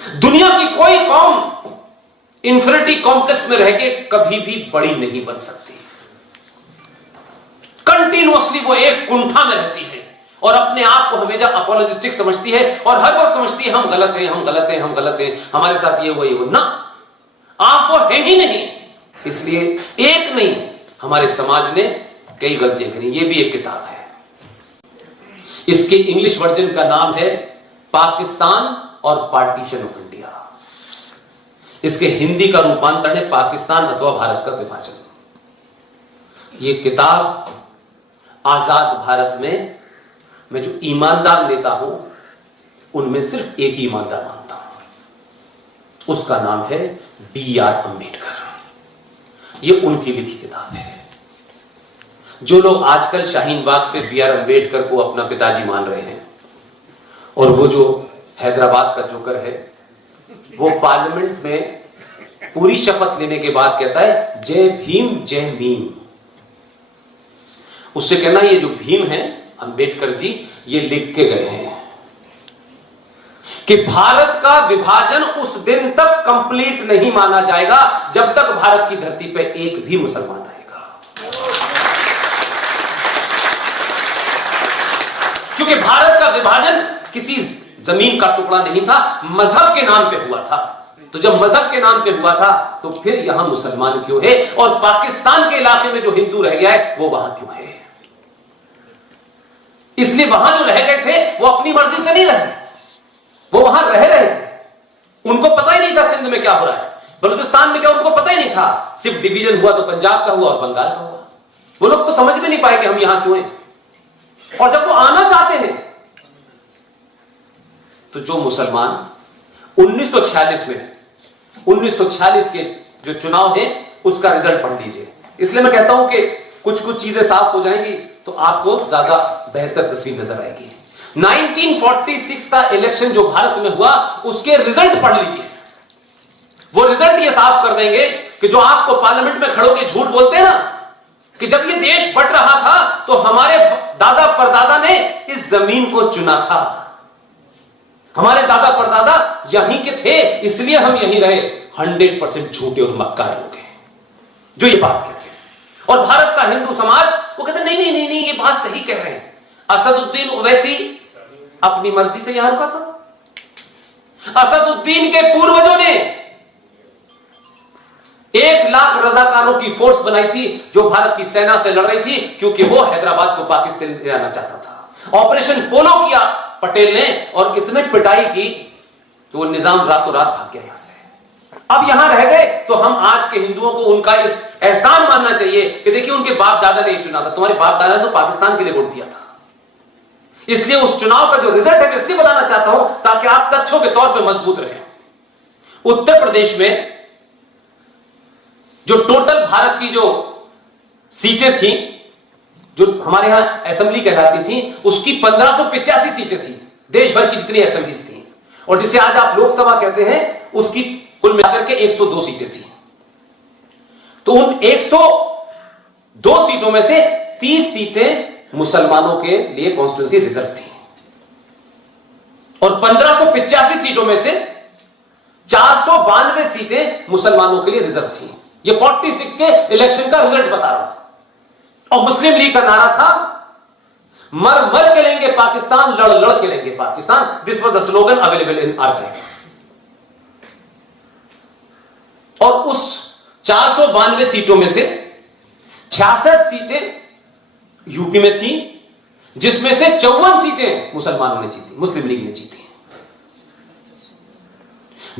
दुनिया की कोई कौम इंफिनिटी कॉम्प्लेक्स में रह के कभी भी बड़ी नहीं बन सकती। कंटिन्यूअसली वो एक कुंठा में रहती है और अपने आप को हमेशा अपोलोजिस्टिक समझती है और हर वक्त समझती है हम गलत हैं, हम गलत हैं, हम गलत हैं, हमारे साथ ये वो ना, आप वो है ही नहीं। इसलिए एक नहीं, हमारे समाज ने कई गलतियां करी। ये भी एक किताब है, इसके इंग्लिश वर्जन का नाम है पाकिस्तान और पार्टीशन ऑफ इंडिया। इसके हिंदी का रूपांतरण है पाकिस्तान अथवा भारत का विभाजन। यह किताब आजाद भारत में मैं जो ईमानदार नेता हूं उनमें सिर्फ एक ही ईमानदार मानता हूं, उसका नाम है B.R. अम्बेडकर। यह उनकी लिखी किताब है। जो लोग आजकल शाहीन बाग पे B.R. अम्बेडकर को अपना पिताजी मान रहे हैं और वो जो हैदराबाद का जोकर है, वो पार्लियामेंट में पूरी शपथ लेने के बाद कहता है जय भीम जय मीम। उससे कहना ये जो भीम है अंबेडकर जी ये लिख के गए हैं कि भारत का विभाजन उस दिन तक कंप्लीट नहीं माना जाएगा जब तक भारत की धरती पर एक भी मुसलमान रहेगा। क्योंकि भारत का विभाजन किसी जमीन का टुकड़ा नहीं था, मजहब के नाम पे हुआ था। तो जब मजहब के नाम पे हुआ था तो फिर यहां मुसलमान क्यों है और पाकिस्तान के इलाके में जो हिंदू रह गया है वो वहां क्यों है? इसलिए वहां जो रह गए थे वो अपनी मर्जी से नहीं रहे, वो वहां रह रहे थे। उनको पता ही नहीं था सिंध में क्या हो रहा है, बलूचिस्तान में क्या, उनको पता ही नहीं था। सिर्फ डिवीजन हुआ तो पंजाब का हुआ और बंगाल का हुआ। वो लोग तो समझ भी नहीं पाए कि हम यहां क्यों हैं। और जब वो आना चाहते हैं तो जो मुसलमान 1946 के जो चुनाव है उसका रिजल्ट पढ़ लीजिए। इसलिए मैं कहता हूं कि कुछ कुछ चीजें साफ हो जाएंगी तो आपको ज्यादा बेहतर तस्वीर नजर आएगी। 1946 का इलेक्शन जो भारत में हुआ उसके रिजल्ट पढ़ लीजिए। वो रिजल्ट ये साफ कर देंगे कि जो आपको पार्लियामेंट में खड़ो के झूठ बोलते हैं ना कि जब ये देश बट रहा था तो हमारे दादा परदादा ने इस जमीन को चुना था, हमारे दादा परदादा यहीं के थे इसलिए हम यहीं रहे, 100% झूठे और मक्कार लोग हैं जो ये बात कहते हैं। और भारत का हिंदू समाज वो कहते नहीं नहीं नहीं नहीं ये बात सही कह रहे हैं। असदुद्दीन ओवैसी अपनी मर्जी से यहां रुका था। असदुद्दीन के पूर्वजों ने 1 लाख रजाकारों की फोर्स बनाई थी जो भारत की सेना से लड़ रही थी क्योंकि वो हैदराबाद को पाकिस्तान ले जाना चाहता था। ऑपरेशन पोलो किया पटेल ने और इतने पिटाई की तो वो निजाम रातों रात भाग गया यहां से। अब यहां रह गए तो हम आज के हिंदुओं को उनका इस एहसान मानना चाहिए कि देखिए उनके बाप दादा ने चुना था। तुम्हारे बाप दादा ने तो पाकिस्तान के लिए वोट दिया था। इसलिए उस चुनाव का जो रिजल्ट है इसलिए बताना चाहता हूं ताकि आप तथ्यों के तौर पर मजबूत रहें। उत्तर प्रदेश में जो टोटल भारत की जो सीटें थी जो हमारे यहां असेंबली कहलाती थी उसकी 1585 सीटें थी, देश भर की जितनी असेंबलीज थी। और जिसे आज आप लोकसभा कहते हैं उसकी कुल मिलाकर के 102 सीटें थी। तो उन 102 सीटों में से 30 सीटें मुसलमानों के लिए कॉन्स्टिट्यूंसी रिजर्व थी और 1585 सीटों में से 492 सीटें मुसलमानों के लिए रिजर्व थी। ये 46 के इलेक्शन का रिजल्ट बता रहा हूं। और मुस्लिम लीग का नारा था मर मर के लेंगे पाकिस्तान, लड़ लड़ के लेंगे Pakistan. This was the slogan available in archive. और उस 492 सीटों में से 66 सीटें यूपी में थी जिसमें से 54 सीटें मुसलमानों ने जीती, मुस्लिम लीग ने जीती।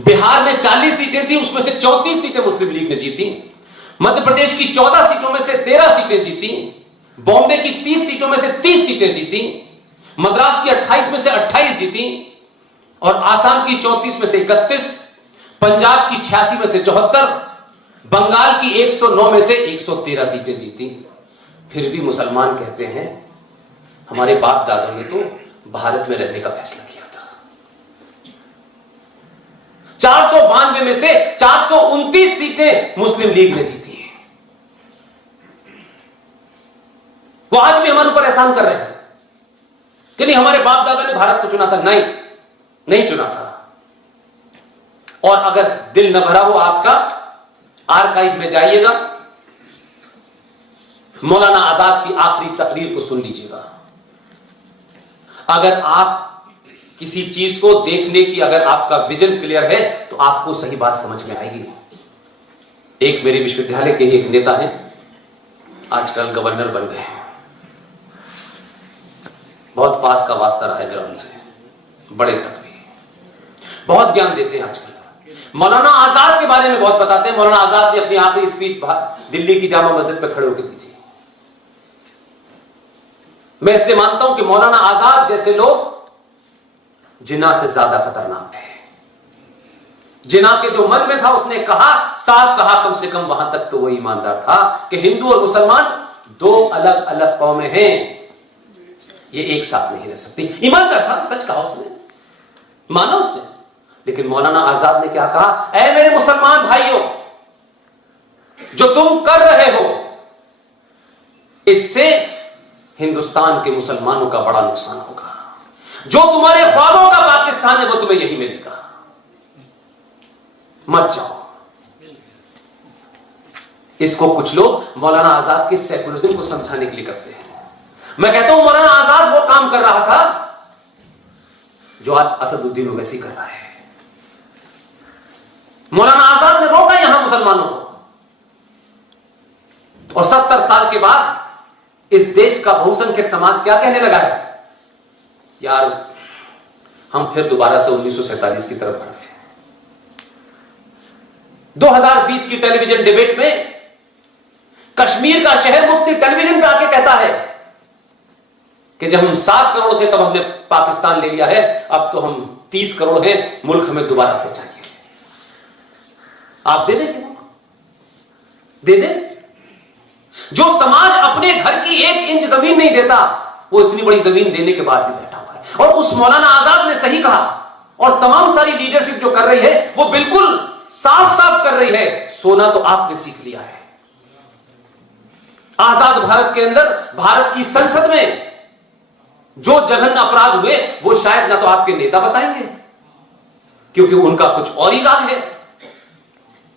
बिहार में 40 सीटें थी उसमें से 34 सीटें मुस्लिम लीग ने जीती। मध्य प्रदेश की 14 सीटों में से 13 सीटें जीती। बॉम्बे की 30 सीटों में से 30 सीटें जीती। मद्रास की 28 में से 28 जीती और आसाम की 34 में से 31, पंजाब की 86 में से 74, बंगाल की 109 में से 113 सीटें जीती। फिर भी मुसलमान कहते हैं हमारे बाप दादों ने तो भारत में रहने का फैसला किया था। 492 में से 429 सीटें मुस्लिम लीग ने जीती हैं। वो आज भी हमारे ऊपर एहसान कर रहे हैं कि नहीं हमारे बाप दादा ने भारत को चुना था। नहीं, नहीं चुना था। और अगर दिल न भरा हो आपका, आर्काइव में जाइएगा, मौलाना आजाद की आखिरी तकरीर को सुन लीजिएगा। अगर आप किसी चीज को देखने की, अगर आपका विजन क्लियर है, तो आपको सही बात समझ में आएगी। एक मेरे विश्वविद्यालय के एक नेता हैं, आजकल गवर्नर बन गए हैं, बहुत पास का वास्ता रहा है मेरा उनसे, बड़े तक भी बहुत ज्ञान देते हैं। आजकल मौलाना आजाद के बारे में बहुत बताते हैं। मौलाना आजाद ने अपनी आखिरी स्पीच दिल्ली की जामा मस्जिद पर खड़े होकर दी थी। मैं इसलिए मानता हूं कि मौलाना आजाद जैसे लोग जिन्ना से ज्यादा खतरनाक थे। जिन्ना के जो मन में था उसने कहा, साफ कहा, कम से कम वहां तक तो वो ईमानदार था कि हिंदू और मुसलमान दो अलग अलग कौमें हैं, ये एक साथ नहीं रह सकती। ईमानदार था, सच कहा उसने, माना उसने। लेकिन मौलाना आजाद ने क्या कहा, ऐ मेरे मुसलमान भाइयों, जो तुम कर रहे हो इससे हिंदुस्तान के मुसलमानों का बड़ा नुकसान होगा। जो तुम्हारे ख्वाबों का पाकिस्तान है वो तुम्हें यही मिलेगा, मत जाओ। इसको कुछ लोग मौलाना आजाद के सेकुलरिज्म को समझाने के लिए करते हैं। मैं कहता हूं मौलाना आजाद वो काम कर रहा था जो आज असदुद्दीन ओवैसी कर रहा है। मौलाना आजाद ने रोका यहां मुसलमानों को, और 70 साल के बाद इस देश का बहुसंख्यक समाज क्या कहने लगा है, यार हम फिर दोबारा से 1947 की तरफ बढ़ गए। 2020 की टेलीविजन डिबेट में कश्मीर का शहर मुफ्ती टेलीविजन पे आके कहता है कि जब हम 7 करोड़ थे तब हमने पाकिस्तान ले लिया है, अब तो हम 30 करोड़ हैं, मुल्क हमें दोबारा से चाहिए। आप दे दें क्या? दे दें? जो समाज अपने घर की 1 इंच जमीन नहीं देता, वो इतनी बड़ी जमीन देने के बाद भी बैठा हुआ है। और उस मौलाना आजाद ने सही कहा, और तमाम सारी लीडरशिप जो कर रही है वो बिल्कुल साफ साफ कर रही है, सोना तो आपने सीख लिया है। आजाद भारत के अंदर, भारत की संसद में जो जघन्य अपराध हुए वो शायद ना तो आपके नेता बताएंगे, क्योंकि उनका कुछ और ही काम है।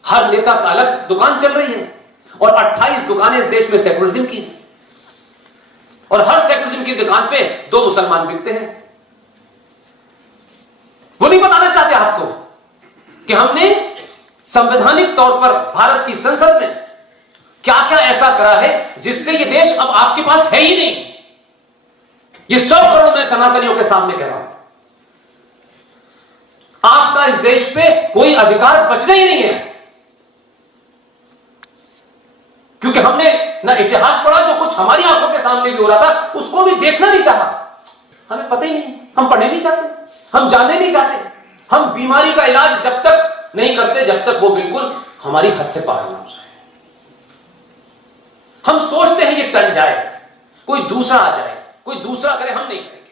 हर नेता का अलग दुकान चल रही है, और 28 दुकानें इस देश में सेकुलरिज्म की हैं, और हर सेकुलरिज्म की दुकान पे 2 मुसलमान बिकते हैं। वो नहीं बताना चाहते आपको कि हमने संवैधानिक तौर पर भारत की संसद में क्या क्या ऐसा करा है जिससे ये देश अब आपके पास है ही नहीं। ये 100 करोड़ मैं सनातनियों के सामने कह रहा हूं, आपका इस देश पे कोई अधिकार बचना ही नहीं है, क्योंकि हमने ना इतिहास पढ़ा, जो कुछ हमारी आंखों के सामने भी हो रहा था उसको भी देखना नहीं चाहा। हमें पता ही नहीं, हम पढ़ने नहीं चाहते, हम जानने नहीं चाहते। हम बीमारी का इलाज जब तक नहीं करते जब तक वो बिल्कुल हमारी हद से बाहर ना हो जाए। हम सोचते हैं ये टल जाए, कोई दूसरा आ जाए, कोई दूसरा करे, हम नहीं करें।